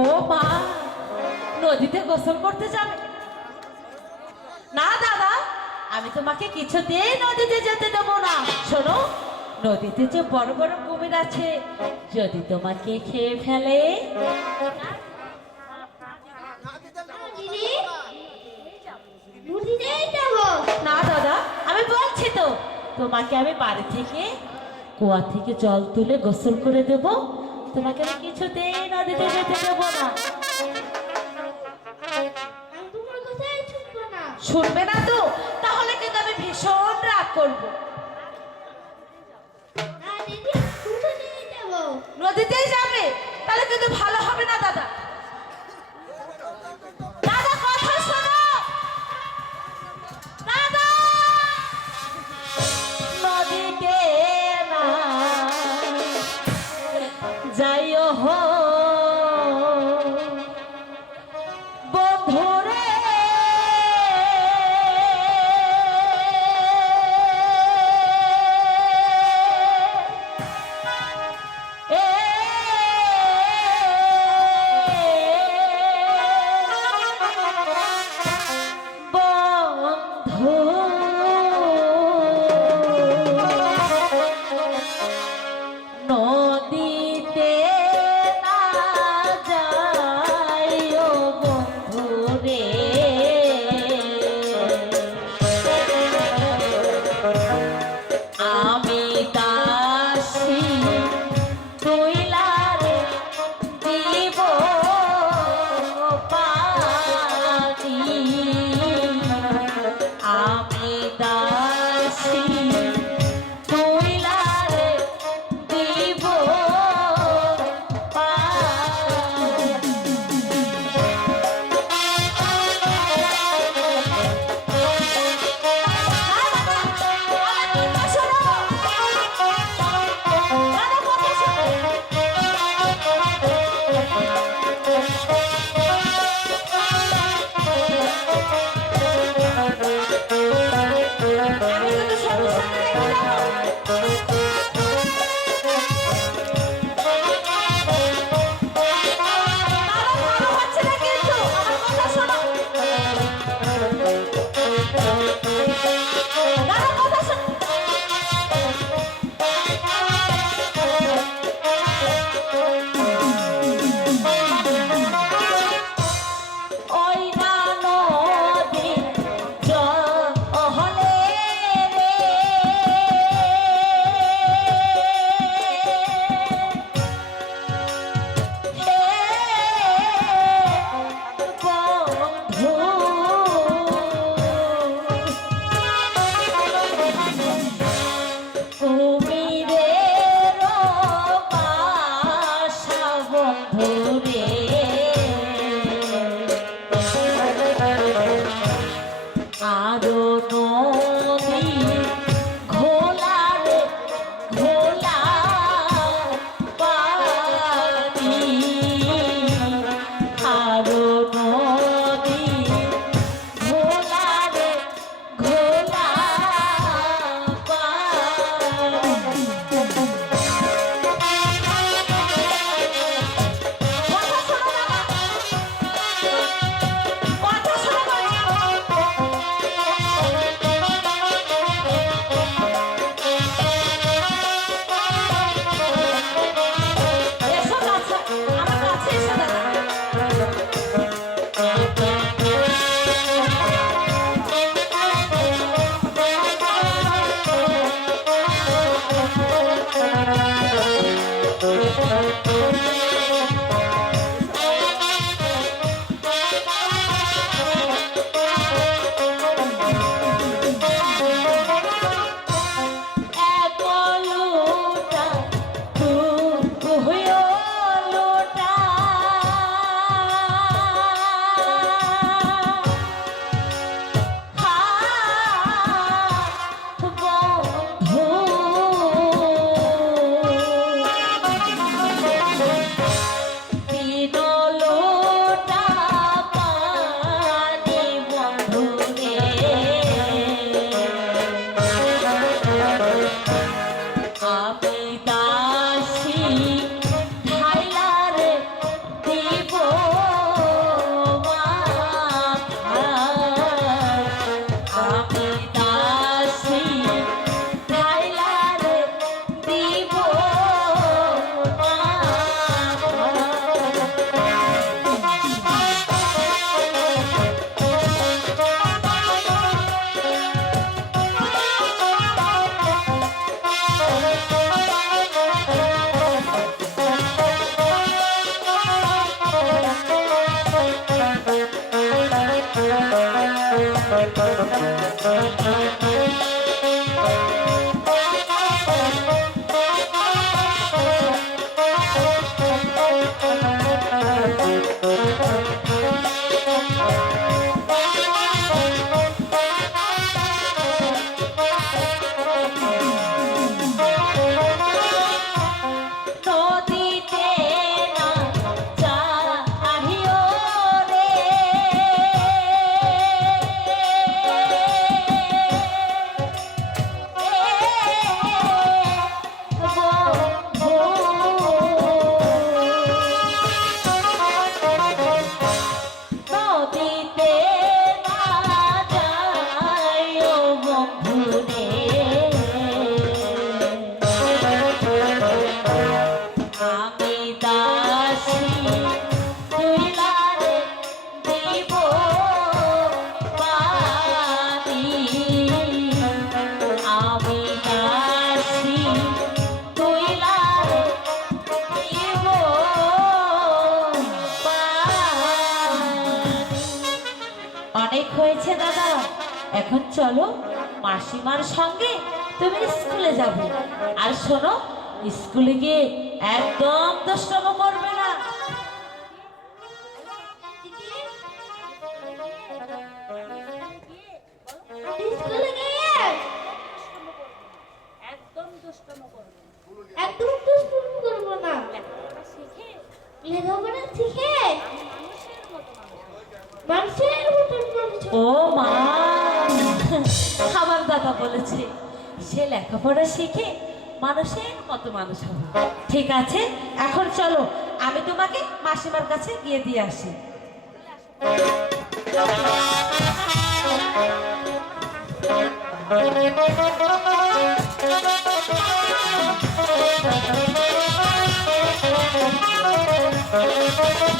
ও মা, নদীতে গোসল করতে যাবে? না দাদা, আমি তোমাকে কিছুতেই নদীতে যেতে দেবো না। শোনো, নদীতে যে বড় বড় কুমির আছে, যদি তোমাকে খেয়ে ফেলে। না দাদা, আমি বলছি তো, তোমাকে আমি বাড়ি থেকে কুয়া থেকে জল তুলে গোসল করে দেব। তোমাকে আমি কিছুতেই নদীতে যেতে দেবো না। শুনবে না তো? তাহলে কিন্তু আমি ভীষণ রাগ করবো। নদীতেই যাবে? তাহলে কিন্তু ভালো হবে না দাদা। দাদা কথা শোনো। দাদা, নদীতে না যাইও হো বন্ধুরে, নদীতে না অনেক হয়েছে দাদা, এখন চলো মাসিমার সঙ্গে তুমি স্কুলে যাবে। আর শোনো, স্কুলে গিয়ে একদম দুষ্টুমি করবে না। স্কুলে গিয়ে একদম দুষ্টুমি করবে না। একদম দুষ্টুমি করবো না। লেখাপড়া শিখে লেখাপড়া শিখে আমি মানুষের মতো মানুষ হব। মানুষের মতন মানুষ হব। ও মা, আমার দাদা বলেছে সে লেখাপড়া শিখে মানুষের মতো মানুষ হবে। ঠিক আছে, এখন চলো আমি তোমাকে মাসিমার কাছে গিয়ে দিয়ে আসি। Thank you.